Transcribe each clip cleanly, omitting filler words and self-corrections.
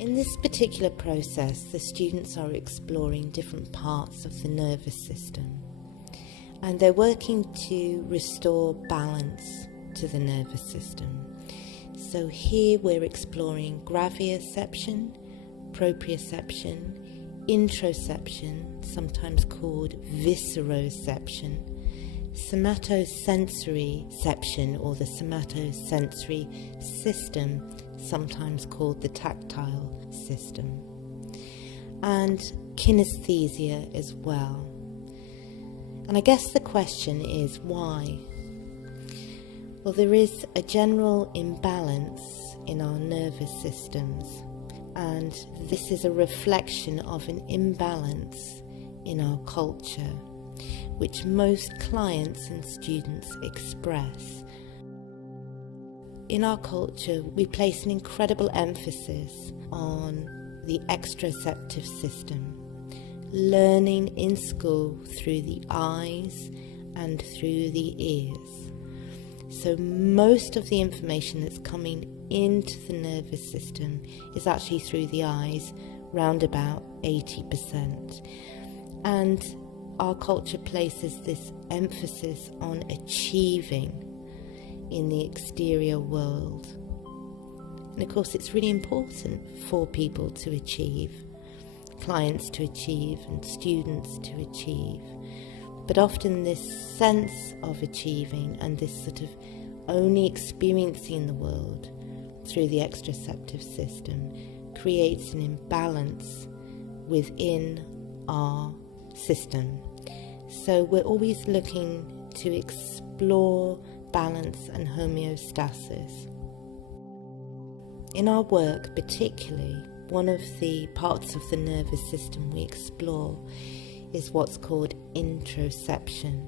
In this particular process, the students are exploring different parts of the nervous system, and they're working to restore balance to the nervous system. So here we're exploring gravioception, proprioception, interoception, sometimes called visceroception, somatosensoryception, or the somatosensory system, sometimes called the tactile system, and kinesthesia as well. And I guess the question is why? Well, there is a general imbalance in our nervous systems, and this is a reflection of an imbalance in our culture, which most clients and students express. In our culture, we place an incredible emphasis on the exteroceptive system, learning in school through the eyes and through the ears. So most of the information that's coming into the nervous system is actually through the eyes, round about 80%. And our culture places this emphasis on achieving in the exterior world. And of course it's really important for people to achieve, clients to achieve, and students to achieve. But often this sense of achieving and this sort of only experiencing the world through the exteroceptive system creates an imbalance within our system. So we're always looking to explore balance and homeostasis. In our work particularly, one of the parts of the nervous system we explore is what's called interoception.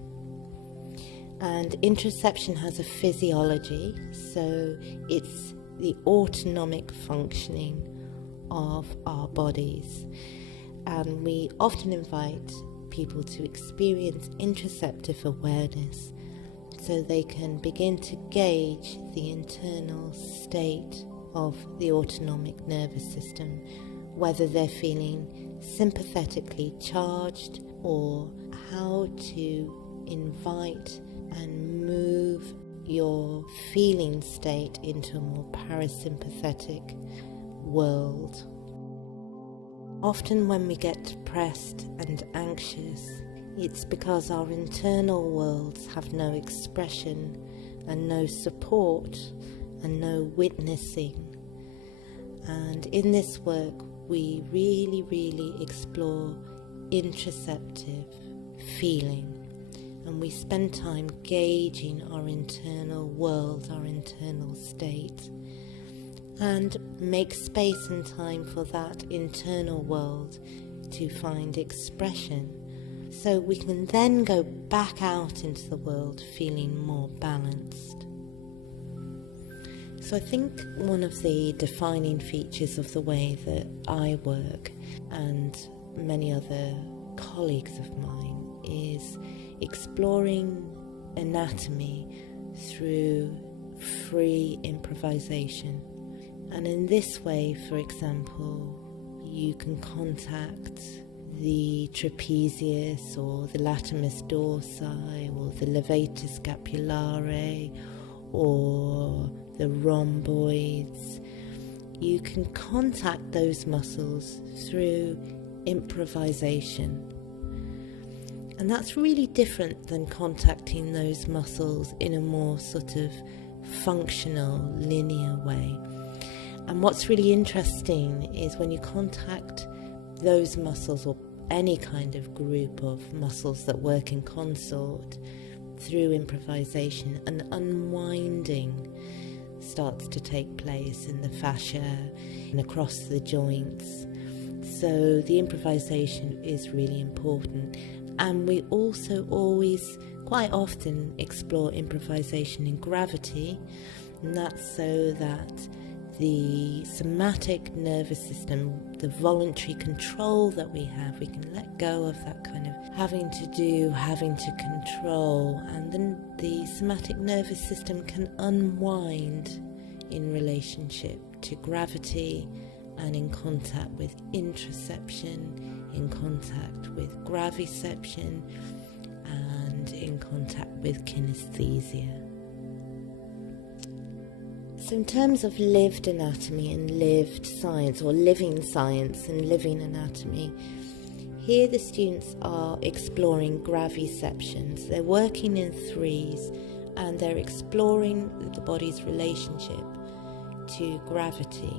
And interoception has a physiology, so it's the autonomic functioning of our bodies. And we often invite people to experience interoceptive awareness so they can begin to gauge the internal state of the autonomic nervous system, whether they're feeling sympathetically charged, or how to invite and move your feeling state into a more parasympathetic world. Often when we get depressed and anxious, it's because our internal worlds have no expression and no support and no witnessing. And in this work, we really explore interoceptive feeling, and we spend time gauging our internal world, our internal state, and make space and time for that internal world to find expression, so we can then go back out into the world feeling more balanced. So I think one of the defining features of the way that I work, and many other colleagues of mine, is exploring anatomy through free improvisation. And in this way, for example, you can contact the trapezius or the latimus dorsi or the levator scapulare or the rhomboids. You can contact those muscles through improvisation. And that's really different than contacting those muscles in a more sort of functional, linear way. And what's really interesting is when you contact those muscles, or any kind of group of muscles that work in consort through improvisation, an unwinding starts to take place in the fascia and across the joints. So the improvisation is really important. And we also always, quite often, explore improvisation in gravity, and that's so that the somatic nervous system, the voluntary control that we have, we can let go of that kind of having to do, having to control, and then the somatic nervous system can unwind in relationship to gravity and in contact with interoception, in contact with graviception, and in contact with kinesthesia. So in terms of lived anatomy and lived science, or living science and living anatomy, here the students are exploring graviceptions. They're working in threes and they're exploring the body's relationship to gravity.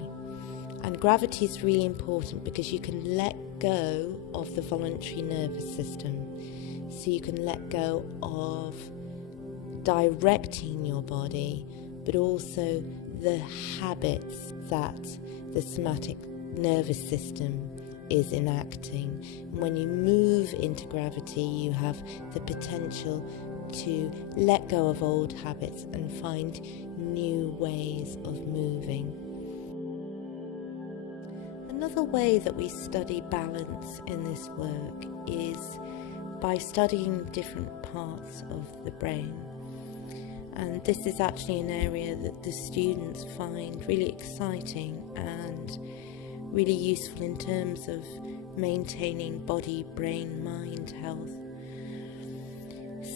And gravity is really important because you can let go of the voluntary nervous system. So you can let go of directing your body, but also the habits that the somatic nervous system is enacting. When you move into gravity, you have the potential to let go of old habits and find new ways of moving. Another way that we study balance in this work is by studying different parts of the brain. And this is actually an area that the students find really exciting and really useful in terms of maintaining body, brain, mind health.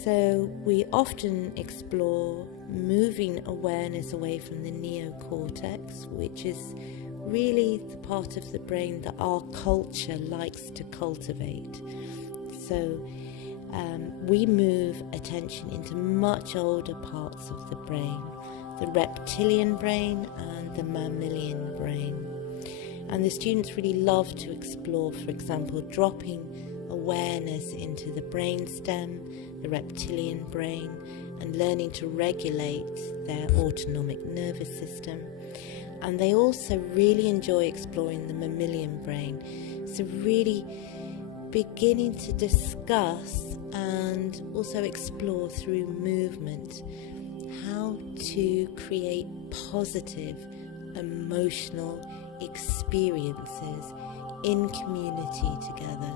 So we often explore moving awareness away from the neocortex, which is really the part of the brain that our culture likes to cultivate. So we move attention into much older parts of the brain, the reptilian brain and the mammalian brain. And the students really love to explore, for example, dropping awareness into the brainstem, the reptilian brain, and learning to regulate their autonomic nervous system. And they also really enjoy exploring the mammalian brain. So really beginning to discuss and also explore through movement how to create positive emotional experiences in community together.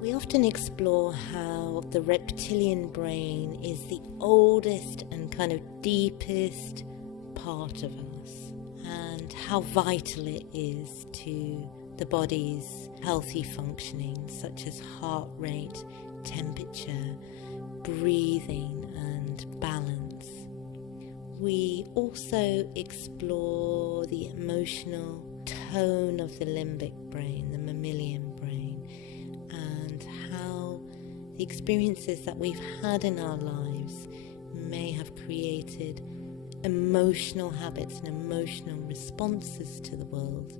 We often explore how the reptilian brain is the oldest and kind of deepest part of us, and how vital it is to the body's healthy functioning, such as heart rate, temperature, breathing and balance. We also explore the emotional tone of the limbic brain, the mammalian brain, and how the experiences that we've had in our lives may have created emotional habits and emotional responses to the world.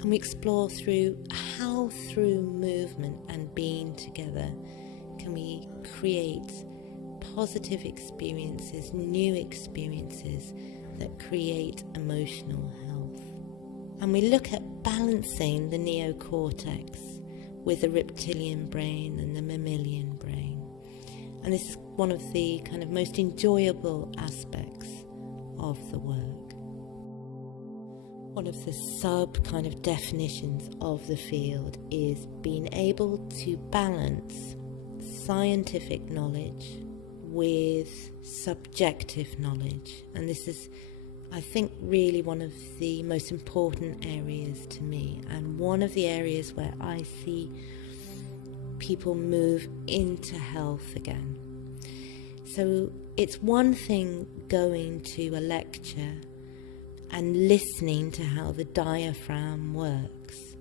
And we explore through how through movement and being together can we create positive experiences, new experiences that create emotional health. And we look at balancing the neocortex with the reptilian brain and the mammalian brain. And this is one of the kind of most enjoyable aspects of the work. One of the sub kind of definitions of the field is being able to balance scientific knowledge with subjective knowledge. And this is, I think, really one of the most important areas to me, and one of the areas where I see people move into health again. So it's one thing going to a lecture and listening to how the diaphragm works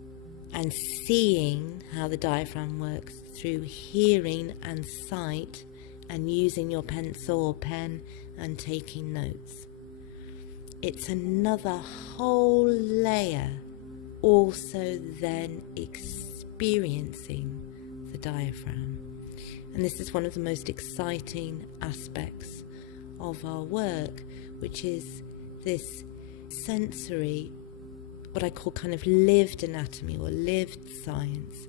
and seeing how the diaphragm works through hearing and sight and using your pencil or pen and taking notes. It's another whole layer also then experiencing the diaphragm. And this is one of the most exciting aspects of our work, which is this sensory, what I call kind of lived anatomy or lived science,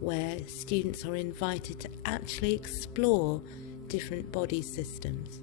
where students are invited to actually explore different body systems.